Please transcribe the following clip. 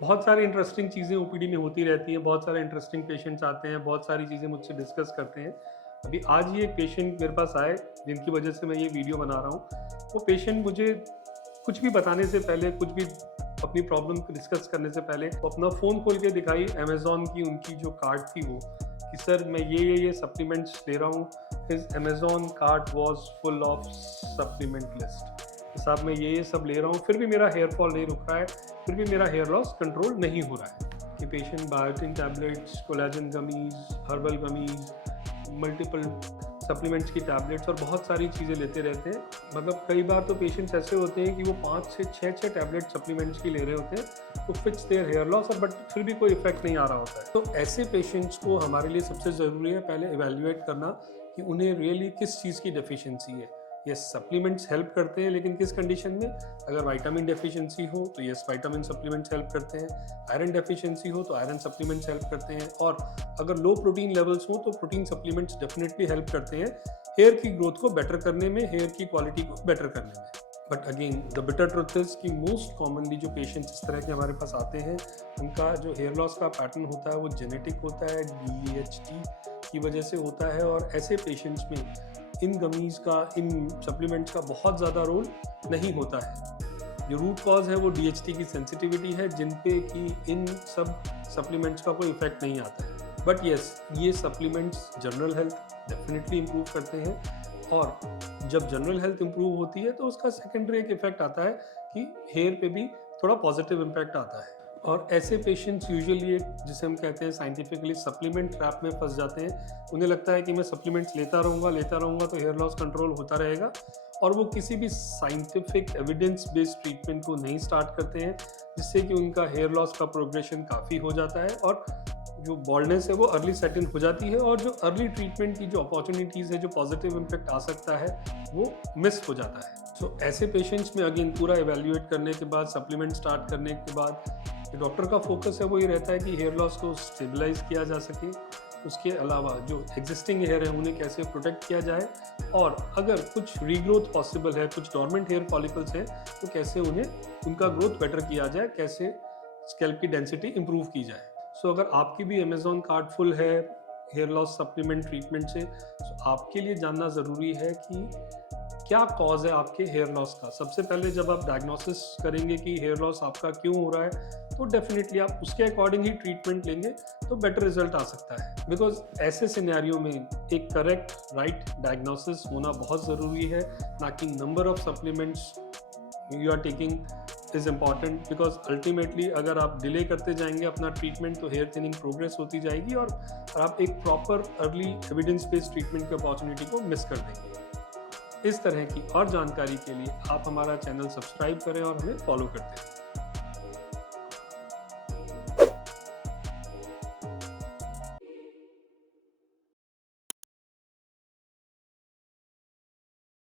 बहुत सारी इंटरेस्टिंग चीज़ें ओपीडी में होती रहती हैं, बहुत सारे इंटरेस्टिंग पेशेंट्स आते हैं, बहुत सारी चीज़ें मुझसे डिस्कस करते हैं। अभी आज ही एक पेशेंट मेरे पास आए, जिनकी वजह से मैं ये वीडियो बना रहा हूँ। वो पेशेंट मुझे कुछ भी बताने से पहले, कुछ भी अपनी प्रॉब्लम को डिस्कस करने से पहले वो अपना फ़ोन खोल के दिखाई अमेज़न की उनकी जो कार्ट थी वो, कि सर मैं ये सप्लीमेंट्स ले रहा हूँ। His Amazon cart was full of supplement list. साहब मैं ये सब ले रहा हूँ, फिर भी मेरा हेयर फॉल नहीं रुक रहा है, फिर भी मेरा हेयर लॉस कंट्रोल नहीं हो रहा है। कि patient biotin tablets, collagen gummies, herbal gummies, multiple supplements की टैबलेट्स और बहुत सारी चीज़ें लेते रहते हैं। मतलब कई बार तो पेशेंट्स ऐसे होते हैं कि वो 5 से 6 टैबलेट सप्लीमेंट्स की ले रहे होते हैं तो fix their hair loss, but फिर भी कोई इफेक्ट नहीं आ रहा होता है। तो ऐसे पेशेंट्स को हमारे लिए सबसे ज़रूरी है पहले इवेल्युएट करना कि उन्हें रियली किस चीज़ की डेफिशिएंसी है। ये सप्लीमेंट्स हेल्प करते हैं, लेकिन किस कंडीशन में? अगर विटामिन डेफिशिएंसी हो तो यस विटामिन सप्लीमेंट्स हेल्प करते हैं, आयरन डेफिशिएंसी हो तो आयरन सप्लीमेंट्स हेल्प करते हैं, और अगर लो प्रोटीन लेवल्स हो तो प्रोटीन सप्लीमेंट्स डेफिनेटली हेल्प करते हैं हेयर की ग्रोथ को बेटर करने में, हेयर की क्वालिटी को बेटर करने में। But again the bitter truth is कि मोस्ट कॉमनली जो पेशेंट्स इस तरह के हमारे पास आते हैं, उनका जो हेयर लॉस का पैटर्न होता है वो जेनेटिक होता है, DHT की वजह से होता है। और ऐसे पेशेंट्स में इन गमीज़ का, इन सप्लीमेंट्स का बहुत ज़्यादा रोल नहीं होता है। जो रूट कॉज है वो DHT की सेंसिटिविटी है, जिन पे कि इन सब सप्लीमेंट्स का कोई इफेक्ट नहीं आता है। बट येस, ये supplements general health definitely improve करते हैं, और जब जनरल हेल्थ इम्प्रूव होती है तो उसका सेकेंडरी एक इफेक्ट आता है कि हेयर पे भी थोड़ा पॉजिटिव इम्पैक्ट आता है। और ऐसे पेशेंट्स यूजुअली एक, जिसे हम कहते हैं साइंटिफिकली, सप्लीमेंट ट्रैप में फंस जाते हैं। उन्हें लगता है कि मैं सप्लीमेंट्स लेता रहूँगा तो हेयर लॉस कंट्रोल होता रहेगा, और वो किसी भी साइंटिफिक एविडेंस बेस्ड ट्रीटमेंट को नहीं स्टार्ट करते हैं, जिससे कि उनका हेयर लॉस का प्रोग्रेशन काफ़ी हो जाता है और जो बॉल्डनेस है वो अर्ली सेट इन हो जाती है, और जो अर्ली ट्रीटमेंट की जो अपॉर्चुनिटीज़ है, जो पॉजिटिव इम्पैक्ट आ सकता है, वो मिस हो जाता है। सो ऐसे पेशेंट्स में अगेन पूरा इवेल्युएट करने के बाद, सप्लीमेंट स्टार्ट करने के बाद, डॉक्टर का फोकस है वो ये रहता है कि हेयर लॉस को स्टेबलाइज किया जा सके। उसके अलावा जो एग्जिस्टिंग हेयर है उन्हें कैसे प्रोटेक्ट किया जाए, और अगर कुछ रीग्रोथ पॉसिबल है, कुछ डॉर्मेंट हेयर फॉलिकल्स हैं, तो कैसे उन्हें, उनका ग्रोथ बेटर किया जाए, कैसे स्कैल्प की डेंसिटी इंप्रूव की जाए। सो अगर आपकी भी अमेज़न कार्ट फुल है हेयर लॉस सप्लीमेंट ट्रीटमेंट से, तो आपके लिए जानना ज़रूरी है कि क्या कॉज है आपके हेयर लॉस का। सबसे पहले जब आप डायग्नोसिस करेंगे कि हेयर लॉस आपका क्यों हो रहा है, तो डेफिनेटली आप उसके अकॉर्डिंग ही ट्रीटमेंट लेंगे तो बेटर रिजल्ट आ सकता है। बिकॉज ऐसे सिनेरियो में एक करेक्ट राइट डायग्नोसिस होना बहुत ज़रूरी है, ना कि number of supplements you are taking is important. Because ultimately अगर आप डिले करते जाएंगे अपना ट्रीटमेंट, तो हेयर थिनिंग प्रोग्रेस होती जाएगी और आप एक proper early evidence based treatment की अपॉर्चुनिटी को मिस कर देंगे। इस तरह की और जानकारी के लिए आप हमारा चैनल सब्सक्राइब करें और हमें फॉलो करते रहें।